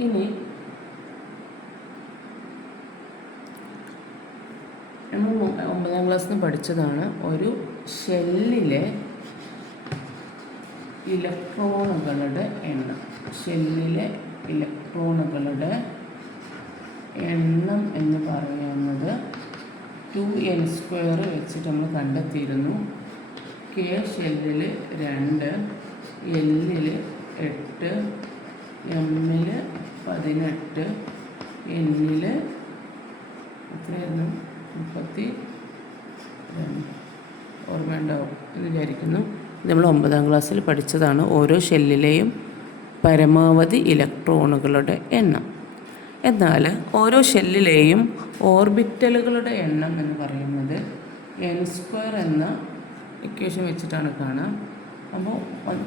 ഇനി നമ്മൾ 9ാം ക്ലാസ്സിൽ നിന്ന് പഠിച്ചതാണ് ഒരു ഷെല്ലിലെ ഇലക്ട്രോണുകളുടെ എണ്ണം. ഷെല്ലിലെ ഇലക്ട്രോണുകളുടെ എണ്ണം എന്ന് പറയുന്നത് 2n² വെച്ചിട്ട് നമ്മൾ കണ്ടെത്തിയിരുന്നു. കെ ഷെല്ലിൽ 2, എല്ലിൽ 8, എമ്മിൽ 18, എന്നിൽ എത്രയായിരുന്നു 32 ഓർമ്മയുണ്ടാവും എന്ന് വിചാരിക്കുന്നു. നമ്മൾ 9ാം ക്ലാസ്സിൽ പഠിച്ചതാണ് ഓരോ ഷെല്ലിലെയും പരമാവധി ഇലക്ട്രോണുകളുടെ എണ്ണം. എന്നാൽ ഓരോ ഷെല്ലിലെയും ഓർബിറ്റലുകളുടെ എണ്ണം എന്ന് പറയുന്നത് n² എന്ന ഇക്വേഷൻ വെച്ചിട്ടാണ് കാണുക. അപ്പോൾ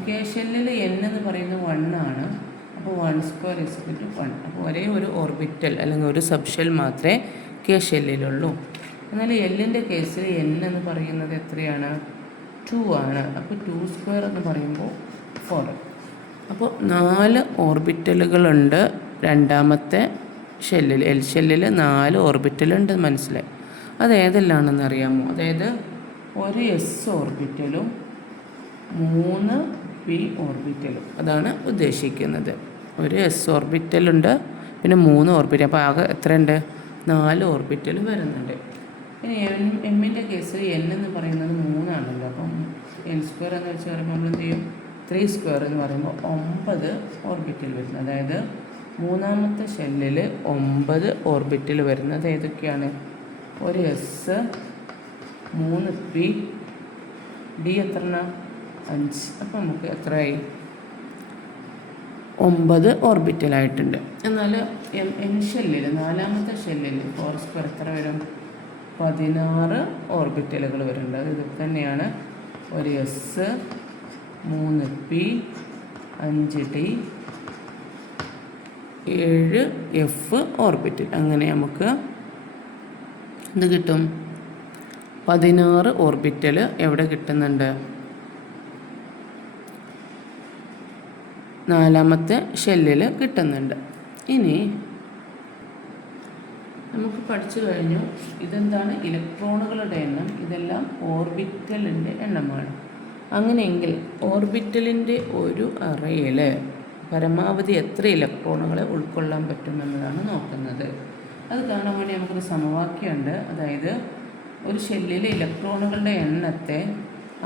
കെ ഷെല്ലിൽ n എന്ന് പറയുന്നത് 1 ആണ്. അപ്പോൾ 1² = 1. അപ്പോൾ ഒരേ ഒരു ഓർബിറ്റൽ അല്ലെങ്കിൽ ഒരു സബ്ഷെൽ മാത്രമേ കെ ഷെല്ലിലുള്ളൂ. എന്നാൽ എല്ലിൻ്റെ കേസിൽ n എന്ന് പറയുന്നത് എത്രയാണ്? 2 ആണ്. അപ്പോൾ 2² എന്ന് പറയുമ്പോൾ 4. അപ്പോൾ 4 ഓർബിറ്റലുകളുണ്ട് രണ്ടാമത്തെ ഷെല്ലിൽ. എൽ ഷെല്ലിൽ 4 ഓർബിറ്റലുണ്ട് മനസ്സിലായി. അത് ഏതെല്ലാണെന്ന് അറിയാമോ? അതായത് ഒരു എസ് ഓർബിറ്റലും 3 പി ഓർബിറ്റലും. അതാണ് ഉദ്ദേശിക്കുന്നത്. ഒരു എസ് ഓർബിറ്റലുണ്ട്, പിന്നെ 3 ഓർബിറ്റൽ. അപ്പോൾ ആകെ എത്രയുണ്ട്? 4 ഓർബിറ്റൽ വരുന്നുണ്ട്. ഇനി എമ്മിൻ്റെ കേസ് n എന്ന് പറയുന്നത് 3 ആണല്ലോ. അപ്പം n² എന്ന് വെച്ച് പറയുമ്പോൾ നമ്മൾ എന്ത് ചെയ്യും? 3² എന്ന് പറയുമ്പോൾ 9 ഓർബിറ്റൽ വരുന്നത്. അതായത് മൂന്നാമത്തെ ഷെല്ലിൽ 9 ഓർബിറ്റൽ വരുന്നത് ഏതൊക്കെയാണ്? ഒരു എസ്, 3 പി, ഡി എത്ര? 5. അപ്പോൾ നമുക്ക് എത്രയായി? 9 ഓർബിറ്റലായിട്ടുണ്ട്. എന്നാൽ എൻ ഷെല്ലിൽ, നാലാമത്തെ ഷെല്ലിൽ 4² എത്ര വരും? 16 ഓർബിറ്റലുകൾ വരുന്നുണ്ട്. അത് ഇത് തന്നെയാണ്. ഒരു S, 3 P, 5 D, 7 F orbital. അങ്ങനെ നമുക്ക് എന്ത് കിട്ടും? 16 ഓർബിറ്റൽ എവിടെ കിട്ടുന്നുണ്ട്? നാലാമത്തെ ഷെല്ലിൽ കിട്ടുന്നുണ്ട്. ഇനി നമുക്ക് പഠിച്ചു കഴിഞ്ഞു ഇതെന്താണ്? ഇലക്ട്രോണുകളുടെ എണ്ണം. ഇതെല്ലാം ഓർബിറ്റലിൻ്റെ എണ്ണമാണ്. അങ്ങനെയെങ്കിൽ ഓർബിറ്റലിൻ്റെ ഒരു അറയിൽ പരമാവധി എത്ര ഇലക്ട്രോണുകളെ ഉൾക്കൊള്ളാൻ പറ്റുമെന്നതാണ് നോക്കുന്നത്. അത് കാണാൻ വേണ്ടി നമുക്കൊരു സമവാക്യമുണ്ട്. അതായത് ഒരു ഷെല്ലിലെ ഇലക്ട്രോണുകളുടെ എണ്ണത്തെ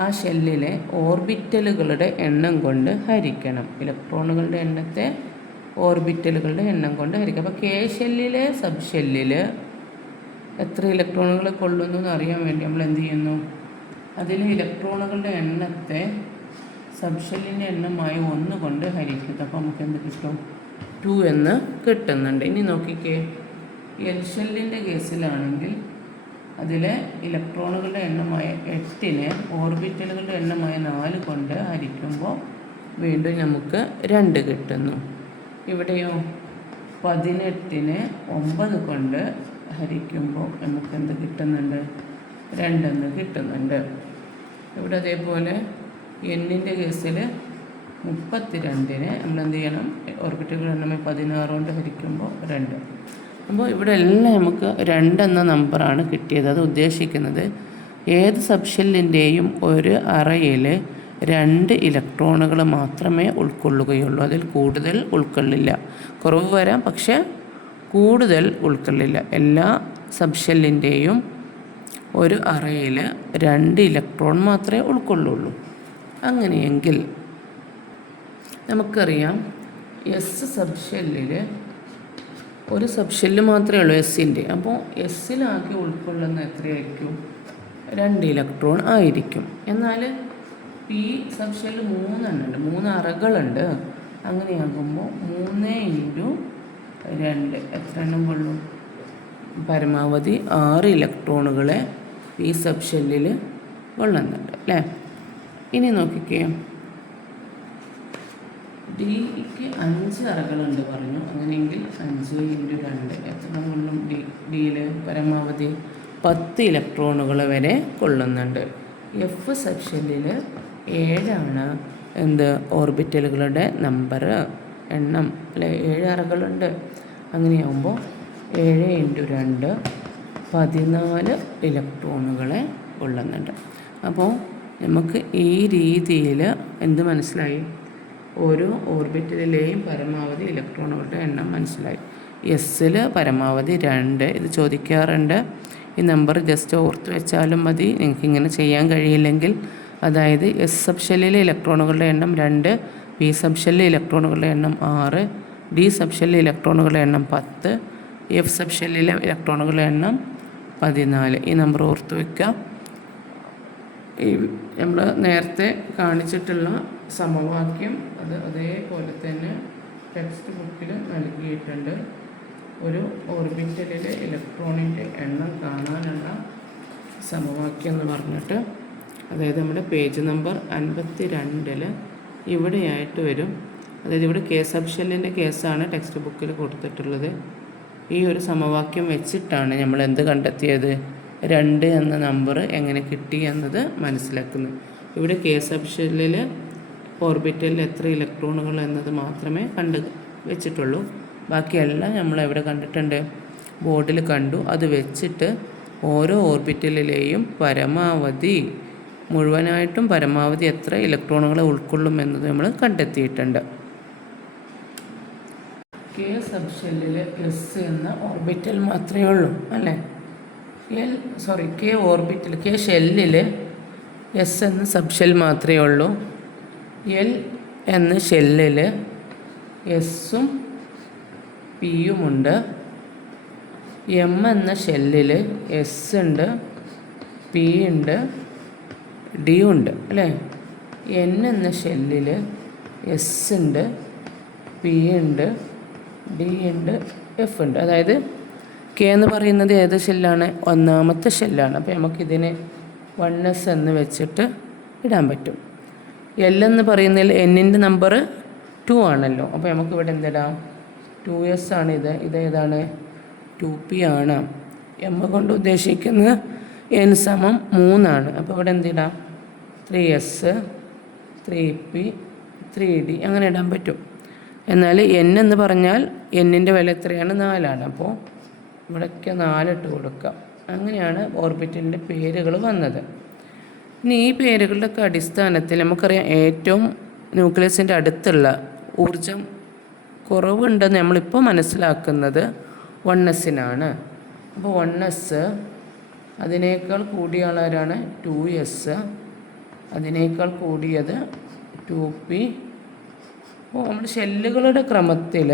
ആ ഷെല്ലിലെ ഓർബിറ്റലുകളുടെ എണ്ണം കൊണ്ട് ഹരിക്കണം. ഇലക്ട്രോണുകളുടെ എണ്ണത്തെ ഓർബിറ്റലുകളുടെ എണ്ണം കൊണ്ട് ഹരിക്കുക. അപ്പോൾ കെ ഷെല്ലിലെ സബ് ഷെല്ലിൽ എത്ര ഇലക്ട്രോണുകളെ കൊള്ളുന്നു എന്ന് അറിയാൻ വേണ്ടി നമ്മൾ എന്ത് ചെയ്യുന്നു? അതിലെ ഇലക്ട്രോണുകളുടെ എണ്ണത്തെ സബ് ഷെല്ലിൻ്റെ എണ്ണമായി 1 കൊണ്ട് ഹരിക്കുന്നത്. അപ്പോൾ നമുക്ക് എന്ത് കിട്ടും? 2 എന്ന് കിട്ടുന്നുണ്ട്. ഇനി നോക്കിക്കേ, എൽ ഷെല്ലിൻ്റെ കേസിലാണെങ്കിൽ അതിലെ ഇലക്ട്രോണുകളുടെ എണ്ണമായ 8നെ ഓർബിറ്റലുകളുടെ എണ്ണമായ 4 കൊണ്ട് ഹരിക്കുമ്പോൾ വീണ്ടും നമുക്ക് 2 കിട്ടുന്നു. ഇവിടെയോ 18നെ 9 കൊണ്ട് ഹരിക്കുമ്പോൾ നമുക്ക് എന്ത് കിട്ടുന്നുണ്ട്? 2 എന്ന് കിട്ടുന്നുണ്ട്. ഇവിടെ അതേപോലെ എന്നിൻ്റെ കേസിൽ 32നെ നമ്മൾ എന്ത് ചെയ്യണം? ഓർബിറ്റലുകളുടെ എണ്ണമായി 16 കൊണ്ട് ഹരിക്കുമ്പോൾ 2. അപ്പോൾ ഇവിടെ എല്ലാം നമുക്ക് 2 എന്ന നമ്പറാണ് കിട്ടിയത്. അത് ഉദ്ദേശിക്കുന്നത് ഏത് സബ്ഷെല്ലിൻ്റെയും ഒരു അറയിൽ 2 ഇലക്ട്രോണുകൾ മാത്രമേ ഉൾക്കൊള്ളുകയുള്ളൂ. അതിൽ കൂടുതൽ ഉൾക്കൊള്ളില്ല. കുറവ് വരാം, പക്ഷേ കൂടുതൽ ഉൾക്കൊള്ളില്ല. എല്ലാ സബ്ഷെല്ലിൻ്റെയും ഒരു അറയിൽ 2 ഇലക്ട്രോൺ മാത്രമേ ഉൾക്കൊള്ളുള്ളൂ. അങ്ങനെയെങ്കിൽ നമുക്കറിയാം എസ് സബ്ഷെല്ലിൽ ഒരു സബ്ഷെല്ല് മാത്രമേ ഉള്ളൂ എസ്സിൻ്റെ. അപ്പോൾ എസ്സിലാകെ ഉൾക്കൊള്ളുന്ന എത്രയായിരിക്കും? 2 ഇലക്ട്രോൺ ആയിരിക്കും. എന്നാൽ പി സബ്ഷെല്ല് 3 എണ്ണമുണ്ട്, 3 അറകളുണ്ട്. അങ്ങനെയാകുമ്പോൾ 3 × 2 എത്ര എണ്ണം കൊള്ളും? പരമാവധി 6 ഇലക്ട്രോണുകളെ പി സബ്ഷെല്ലിൽ കൊള്ളുന്നുണ്ട് അല്ലേ? ഇനി നോക്കിക്കേ, ഡിക്ക് 5 അറകളുണ്ട് പറഞ്ഞു. അങ്ങനെയെങ്കിൽ 5 × 2 എത്ര കൊള്ളും? ഡിയിൽ പരമാവധി 10 ഇലക്ട്രോണുകൾ വരെ കൊള്ളുന്നുണ്ട്. എഫ് സബ്ഷെല്ലിൽ 7 ആണ് എന്ത്? ഓർബിറ്റലുകളുടെ നമ്പർ. എണ്ണം അല്ലെ 7 അറകളുണ്ട്. അങ്ങനെയാകുമ്പോൾ 7 × 2 14 ഇലക്ട്രോണുകളെ കൊള്ളുന്നുണ്ട്. അപ്പോൾ നമുക്ക് ഈ രീതിയിൽ എന്ത് മനസ്സിലായി? ഓരോ ഓർബിറ്റലിലെയും പരമാവധി ഇലക്ട്രോണുകളുടെ എണ്ണം മനസ്സിലായി. എസ്സിൽ പരമാവധി 2 ഇത് ചോദിക്കാറുണ്ട്. ഈ നമ്പർ ജസ്റ്റ് ഓർത്ത് വെച്ചാലും മതി. നിങ്ങൾക്ക് ഇങ്ങനെ ചെയ്യാൻ കഴിയില്ലെങ്കിൽ, അതായത് എസ് സബ് ഷെല്ലിലെ ഇലക്ട്രോണുകളുടെ എണ്ണം 2, പി സബ് ഷെല്ലിലെ ഇലക്ട്രോണുകളുടെ എണ്ണം 6, ഡി സബ് ഷെല്ലിലെ ഇലക്ട്രോണുകളുടെ എണ്ണം 10, എഫ് സബ് ഷെല്ലിലെ ഇലക്ട്രോണുകളുടെ എണ്ണം 14. ഈ നമ്പർ ഓർത്ത് വയ്ക്കുക. ഈ നമ്മൾ നേരത്തെ കാണിച്ചിട്ടുള്ള സമവാക്യം അത് അതേപോലെ തന്നെ ടെക്സ്റ്റ് ബുക്കിൽ നൽകിയിട്ടുണ്ട്. ഒരു ഓർബിറ്റലിലെ ഇലക്ട്രോണിൻ്റെ എണ്ണം കാണാനുള്ള സമവാക്യം എന്ന് പറഞ്ഞിട്ട്, അതായത് നമ്മുടെ പേജ് നമ്പർ 52 ഇവിടെയായിട്ട് വരും. അതായത് ഇവിടെ കെ സബ് ഷെല്ലിൻ്റെ കേസാണ് ടെക്സ്റ്റ് ബുക്കിൽ കൊടുത്തിട്ടുള്ളത്. ഈ ഒരു സമവാക്യം വെച്ചിട്ടാണ് നമ്മൾ എന്ത് കണ്ടെത്തിയത്? 2 എന്ന നമ്പർ എങ്ങനെ കിട്ടി എന്നത് മനസ്സിലാക്കുന്നത്. ഇവിടെ കെ സബ് ഷെല്ലിൽ ഓർബിറ്റലിൽ എത്ര ഇലക്ട്രോണുകൾ എന്നത് മാത്രമേ വെച്ചിട്ടുള്ളൂ. ബാക്കിയെല്ലാം നമ്മൾ എവിടെ കണ്ടിട്ടുണ്ട്? ബോർഡിൽ കണ്ടു. അത് വെച്ചിട്ട് ഓരോ ഓർബിറ്റലിലെയും പരമാവധി മുഴുവനായിട്ടും പരമാവധി എത്ര ഇലക്ട്രോണുകളെ ഉൾക്കൊള്ളും എന്നത് നമ്മൾ കണ്ടെത്തിയിട്ടുണ്ട്. കെ സബ് ഷെല്ലിൽ എസ് എന്ന ഓർബിറ്റൽ മാത്രമേ ഉള്ളൂ അല്ലേ? കെ ഷെല്ലിൽ എസ് എന്ന സബ് ഷെൽ മാത്രമേ ഉള്ളൂ. എൽ എന്ന ഷെല്ലിൽ എസ്സും പിയുമുണ്ട്. എം എന്ന ഷെല്ലിൽ എസ് ഉണ്ട്, പി ഉണ്ട്, ഡി ഉണ്ട് അല്ലേ? എൻ എന്ന ഷെല്ലിൽ എസ് ഉണ്ട്, പി ഉണ്ട്, ഡി ഉണ്ട്, എഫ് ഉണ്ട്. അതായത് കെ എന്ന് പറയുന്നത് ഏത് ഷെല്ലാണ്? ഒന്നാമത്തെ ഷെല്ലാണ്. അപ്പോൾ നമുക്കിതിനെ 1s എന്ന് വെച്ചിട്ട് ഇടാൻ പറ്റും. എൽ എന്ന് പറയുന്നതിൽ എന്നിൻ്റെ നമ്പർ 2 ആണല്ലോ. അപ്പോൾ നമുക്കിവിടെ എന്തിടാം? 2s ആണ് ഇത്. ഇതേതാണ്? 2p ആണ്. എം കൊണ്ട് ഉദ്ദേശിക്കുന്നത് n = 3 ആണ്. അപ്പോൾ ഇവിടെ എന്തിടാം? 3s, 3p, 3d അങ്ങനെ ഇടാൻ പറ്റും. എന്നാൽ n എന്ന് പറഞ്ഞാൽ എന്നിൻ്റെ വില എത്രയാണ്? 4 ആണ്. അപ്പോൾ ഇവിടേക്ക് 4 ഇട്ട് കൊടുക്കാം. അങ്ങനെയാണ് ഓർബിറ്റലിൻ്റെ പേരുകൾ വന്നത്. ഇനി ഈ പേരുകളുടെയൊക്കെ അടിസ്ഥാനത്തിൽ നമുക്കറിയാം ഏറ്റവും ന്യൂക്ലിയസിൻ്റെ അടുത്തുള്ള ഊർജം കുറവുണ്ടെന്ന് നമ്മളിപ്പോൾ മനസ്സിലാക്കുന്നത് 1s-നാണ്. അപ്പോൾ 1s, അതിനേക്കാൾ കൂടിയ ആളാരാണ്? 2s, അതിനേക്കാൾ കൂടിയത് 2p. അപ്പോൾ നമ്മൾ ഷെല്ലുകളുടെ ക്രമത്തിൽ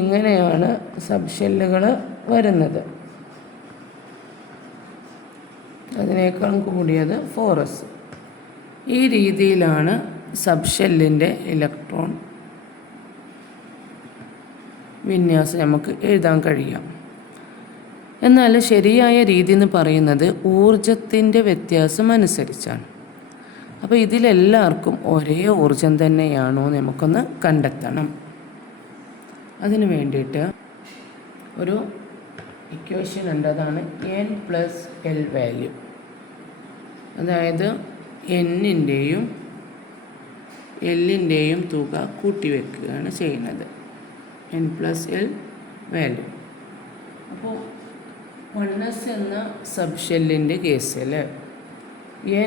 ഇങ്ങനെയാണ് സബ് ഷെല്ലുകൾ വരുന്നത്. അതിനേക്കാളും കൂടിയത് 4s. ഈ രീതിയിലാണ് സബ് ഷെല്ലിൻ്റെ ഇലക്ട്രോൺ വിന്യാസം നമുക്ക് എഴുതാൻ കഴിയാം. എന്നാൽ ശരിയായ രീതി എന്ന് പറയുന്നത് ഊർജത്തിൻ്റെ വ്യത്യാസം അനുസരിച്ചാണ്. അപ്പോൾ ഇതിലെല്ലാവർക്കും ഒരേ ഊർജം തന്നെയാണോ നമുക്കൊന്ന് കണ്ടെത്തണം. അതിന് വേണ്ടിയിട്ട് ഒരു ഇക്വേഷൻ ഉണ്ട്. അതാണ് n+l വാല്യൂ. അതായത് എന്നിൻ്റെയും എല്ലിൻ്റെയും തുക കൂട്ടിവെക്കുകയാണ് ചെയ്യുന്നത്. n+l value. അപ്പോൾ 1s എന്ന സബ് ഷെല്ലിൻ്റെ കേസിൽ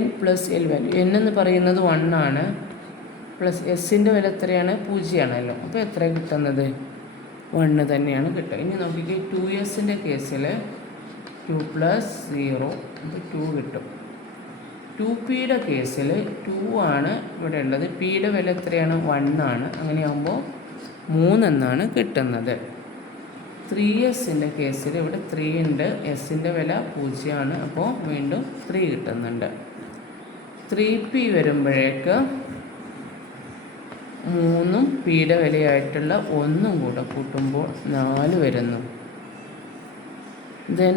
n+l വാല്യൂ, n എന്ന് പറയുന്നത് 1 ആണ്, പ്ലസ് എസിൻ്റെ വില എത്രയാണ്? 0 ആണല്ലോ. അപ്പോൾ എത്ര കിട്ടുന്നത്? 1 തന്നെയാണ് കിട്ടുക. ഇനി നോക്കിക്കേ, 2s-ൻ്റെ കേസിൽ 2 + 0 അപ്പോൾ 2 കിട്ടും. 2p-യുടെ കേസിൽ 2 ആണ് ഇവിടെ ഉള്ളത്. പിയുടെ വില എത്രയാണ്? 1 ആണ്. അങ്ങനെയാകുമ്പോൾ 3 എന്നാണ് കിട്ടുന്നത്. 3s-ൻ്റെ കേസിൽ ഇവിടെ 3 ഉണ്ട്, എസിൻ്റെ വില 0 ആണ്. അപ്പോൾ വീണ്ടും 3 കിട്ടുന്നുണ്ട്. 3p വരുമ്പോഴേക്ക് 3-ഉം പിയുടെ വിലയായിട്ടുള്ള 1-ഉം കൂടെ കൂട്ടുമ്പോൾ 4 വരുന്നു. ദെൻ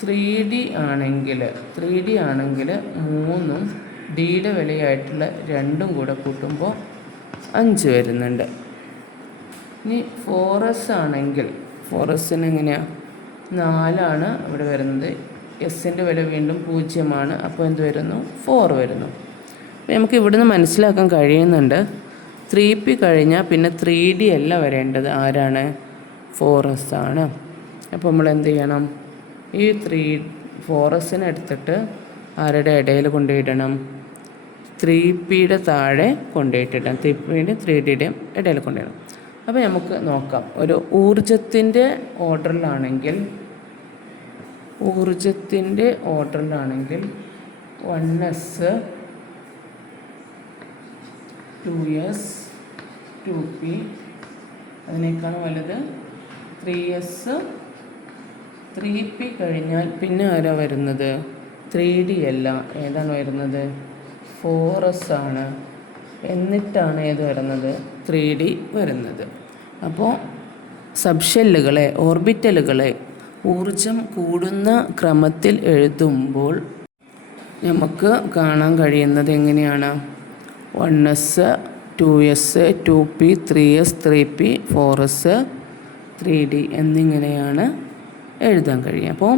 3d ആണെങ്കിൽ 3-ഉം ഡിയുടെ വിലയായിട്ടുള്ള 2-ഉം കൂടെ കൂട്ടുമ്പോൾ 5 വരുന്നുണ്ട്. ഇനി 4s ആണെങ്കിൽ 4s-ന് എങ്ങനെയാണ്? 4 ആണ് ഇവിടെ വരുന്നത്. എസിൻ്റെ വില വീണ്ടും 0 ആണ്. അപ്പോൾ എന്ത് വരുന്നു? 4 വരുന്നു. അപ്പോൾ നമുക്ക് ഇവിടുന്ന് മനസ്സിലാക്കാൻ കഴിയുന്നുണ്ട് 3p കഴിഞ്ഞാൽ പിന്നെ 3d അല്ല വരേണ്ടത്, ആരാണ്? 4s ആണ്. അപ്പോൾ നമ്മൾ എന്ത് ചെയ്യണം? ഈ 4sനെ എടുത്തിട്ട് ആരുടെ ഇടയിൽ കൊണ്ടുപോയിടണം? 3pയുടെ താഴെ കൊണ്ടുപോയിട്ടിടണം. 3pയുടെയും 3dയുടെയും ഇടയിൽ കൊണ്ടുപോയിടണം. അപ്പോൾ നമുക്ക് നോക്കാം. ഒരു ഊർജത്തിൻ്റെ ഓർഡറിലാണെങ്കിൽ 1s 2s 2p അതിനേക്കാൾ വലുത് 3s 3p കഴിഞ്ഞാൽ പിന്നെ ആരാ വരുന്നത്? 3d അല്ല, ഏതാണ് വരുന്നത്? 4s ആണ്. എന്നിട്ടാണ് ഏത് വരുന്നത്? 3d വരുന്നത്. അപ്പോൾ സബ്ഷെല്ലുകളെ, ഓർബിറ്റലുകളെ ഊർജം കൂടുന്ന ക്രമത്തിൽ എഴുതുമ്പോൾ നമുക്ക് കാണാൻ കഴിയുന്നത് എങ്ങനെയാണ്? 1s 2s 2p 3s 3p 4s 3d എന്നിങ്ങനെയാണ് എഴുതാൻ കഴിയും. അപ്പോൾ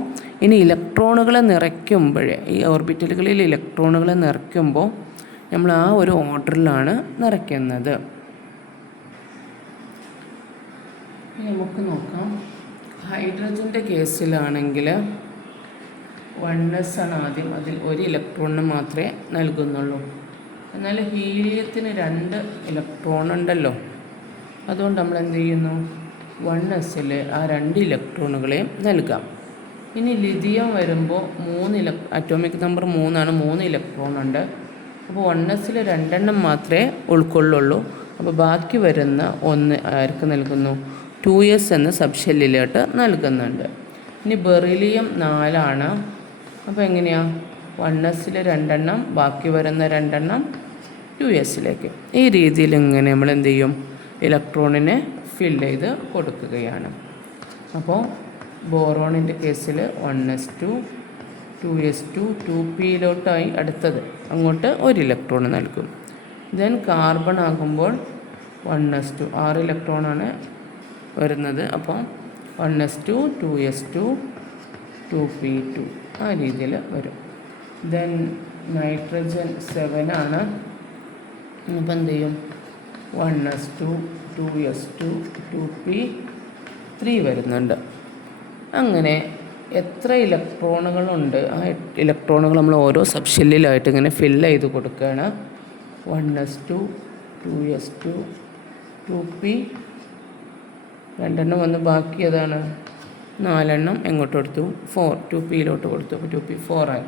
ഇനി ഇലക്ട്രോണുകളെ നിറയ്ക്കുമ്പോൾ, ഈ ഓർബിറ്റലുകളിൽ ഇലക്ട്രോണുകളെ നിറയ്ക്കുമ്പോൾ നമ്മൾ ആ ഒരു ഓർഡറിലാണ് നിറയ്ക്കുന്നത്. നമുക്ക് നോക്കാം. ഹൈഡ്രജൻ്റെ കേസിലാണെങ്കിൽ 1s ആണ് ആദ്യം, അതിൽ ഒരു ഇലക്ട്രോണിന് മാത്രമേ നൽകുന്നുള്ളൂ. എന്നാൽ ഹീലിയത്തിന് 2 ഇലക്ട്രോൺ ഉണ്ടല്ലോ, അതുകൊണ്ട് നമ്മൾ എന്ത് ചെയ്യുന്നു? 1sൽ ആ 2 ഇലക്ട്രോണുകളെയും നൽകാം. ഇനി ലിഥിയം വരുമ്പോൾ അറ്റോമിക് നമ്പർ 3 3 ഇലക്ട്രോൺ ഉണ്ട്. അപ്പോൾ 1sൽ 2 മാത്രമേ ഉൾക്കൊള്ളുള്ളൂ. അപ്പോൾ ബാക്കി വരുന്ന 1 ആർക്ക് നൽകുന്നു? 2s എന്ന സബ്ഷെല്ലിലോട്ട് നൽകുന്നുണ്ട്. ഇനി ബെറിലിയം 4 അപ്പോൾ എങ്ങനെയാണ്? 1sൽ 2 ബാക്കി വരുന്ന 2 2sലേക്ക്. ഈ രീതിയിൽ ഇങ്ങനെ നമ്മൾ എന്ത് ചെയ്യും? ഇലക്ട്രോണിനെ ഫില്ല് ചെയ്ത് കൊടുക്കുകയാണ്. അപ്പോൾ ബോറോണിൻ്റെ കേസിൽ 1s2 2s2 2pയിലോട്ടായി അടുത്തത്, അങ്ങോട്ട് ഒരു ഇലക്ട്രോൺ നൽകും. ദെൻ കാർബൺ ആകുമ്പോൾ 1s2 6 ഇലക്ട്രോണാണ് വരുന്നത്. അപ്പോൾ 1s2 2s2 2p2 ആ രീതിയിൽ വരും. ദെൻ നൈട്രജൻ 7 ആണ്. അപ്പോൾ എന്ത് ചെയ്യും? 1s2 2s2 2p3 വരുന്നുണ്ട്. അങ്ങനെ എത്ര ഇലക്ട്രോണുകളുണ്ട്, ആ ഇലക്ട്രോണുകൾ നമ്മൾ ഓരോ സബ്ഷെല്ലിലായിട്ട് ഇങ്ങനെ ഫില്ല് ചെയ്ത് കൊടുക്കുകയാണ്. 1s2 2s2 2p 2 വന്ന് ബാക്കി ഏതാണ്? 4 എങ്ങോട്ട് കൊടുത്തു? 4 2pയിലോട്ട് കൊടുത്തു. അപ്പോൾ 2p 4 ആയി.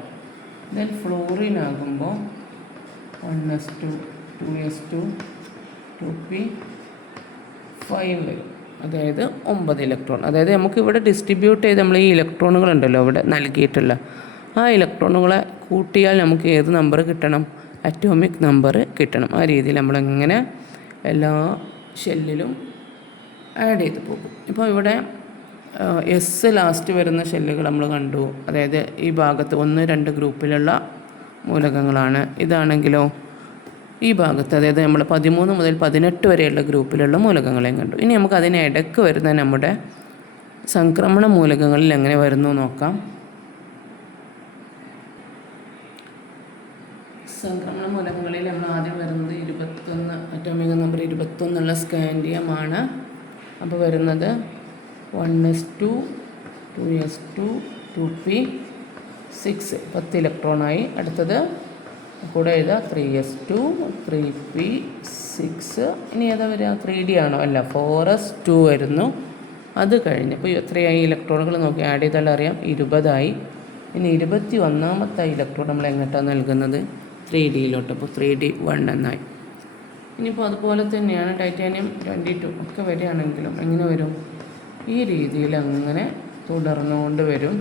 ദെൻ ഫ്ലോറിൻ ആകുമ്പോൾ 1s2 2s2 2p 5 വരും. അതായത് 9 ഇലക്ട്രോൺ. അതായത് നമുക്ക് ഇവിടെ ഡിസ്ട്രിബ്യൂട്ട് ചെയ്ത് നമ്മൾ ഈ ഇലക്ട്രോണുകളുണ്ടല്ലോ ഇവിടെ നൽകിയിട്ടുള്ള ആ ഇലക്ട്രോണുകളെ കൂട്ടിയാൽ നമുക്ക് ഏത് നമ്പർ കിട്ടണം? അറ്റോമിക് നമ്പർ കിട്ടണം. ആ രീതിയിൽ നമ്മളിങ്ങനെ എല്ലാ ഷെല്ലിലും ആഡ് ചെയ്ത് പോകും. ഇപ്പോൾ ഇവിടെ എസ് ലാസ്റ്റ് വരുന്ന ഷെല്ലുകൾ നമ്മൾ കണ്ടു. അതായത് ഈ ഭാഗത്ത് 1 2 ഗ്രൂപ്പിലുള്ള മൂലകങ്ങളാണ്. ഇതാണെങ്കിലോ ഈ ഭാഗത്ത്, അതായത് നമ്മൾ 13 മുതൽ 18 വരെയുള്ള ഗ്രൂപ്പിലുള്ള മൂലകങ്ങളെയും കണ്ടു. ഇനി നമുക്ക് അതിനിടയ്ക്ക് വരുന്ന നമ്മുടെ സംക്രമണ മൂലകങ്ങളിൽ എങ്ങനെ വരുന്നു നോക്കാം. സംക്രമണ മൂലകങ്ങളിൽ നമ്മൾ ആദ്യം വരുന്നത് 21 അറ്റോമിക് നമ്പർ 21 സ്കാൻഡിയമാണ്. അപ്പോൾ വരുന്നത് 1s2 2s2 2p6 10 ഇലക്ട്രോണായി. അടുത്തത് കൂടെ എഴുതാം 3s2 3p6. ഇനി ഏതാ വരിക? 3d ആണോ? അല്ല, 4s2 വരുന്നു. അത് കഴിഞ്ഞപ്പോൾ എത്രയായി ഇലക്ട്രോണുകൾ നോക്കി ആഡ് ചെയ്താൽ അറിയാം 20ആയി. ഇനി 21ാമത്തെ ഇലക്ട്രോൺ നമ്മൾ എങ്ങോട്ടാണ് നൽകുന്നത്? 3dയിലോട്ട്. അപ്പോൾ 3d 1 എന്നായി. ഇനിയിപ്പോൾ അതുപോലെ തന്നെയാണ് ടൈറ്റാനിയം 22 ഒക്കെ വരികയാണെങ്കിലും എങ്ങനെ വരും? ഈ രീതിയിൽ അങ്ങനെ തുടർന്നുകൊണ്ട് വരും.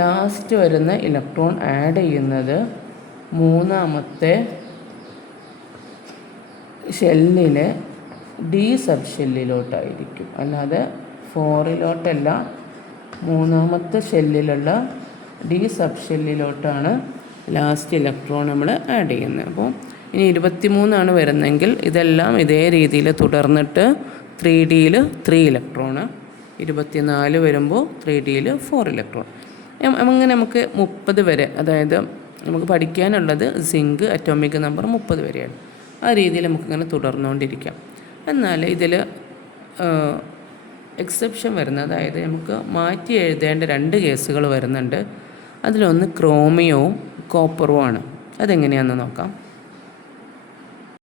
ലാസ്റ്റ് വരുന്ന ഇലക്ട്രോൺ ആഡ് ചെയ്യുന്നത് 3ാമത്തെ ഷെല്ലിലെ ഡി സബ് ഷെല്ലിലോട്ടായിരിക്കും, അല്ലാതെ 4ലോട്ടല്ല. 3ാമത്തെ ഷെല്ലിലുള്ള ഡി സബ് ഷെല്ലിലോട്ടാണ് ലാസ്റ്റ് ഇലക്ട്രോൺ നമ്മൾ ആഡ് ചെയ്യുന്നത്. അപ്പോൾ ഇനി 23 വരുന്നതെങ്കിൽ ഇതെല്ലാം ഇതേ രീതിയിൽ തുടർന്നിട്ട് 3dയിൽ 3 ഇലക്ട്രോണ്, 24 വരുമ്പോൾ 3dയിൽ 4 ഇലക്ട്രോൺ. അങ്ങനെ നമുക്ക് 30 വരെ, അതായത് നമുക്ക് പഠിക്കാനുള്ളത് സിങ്ക് അറ്റോമിക് നമ്പർ 30 വരെയാണ്. ആ രീതിയിൽ നമുക്കിങ്ങനെ തുടർന്നുകൊണ്ടിരിക്കാം. എന്നാൽ ഇതിൽ എക്സെപ്ഷൻ വരുന്നത്, അതായത് നമുക്ക് മാറ്റി എഴുതേണ്ട 2 കേസുകൾ വരുന്നുണ്ട്. അതിലൊന്ന് ക്രോമിയവും കോപ്പറുമാണ്. അതെങ്ങനെയാണെന്ന് നോക്കാം.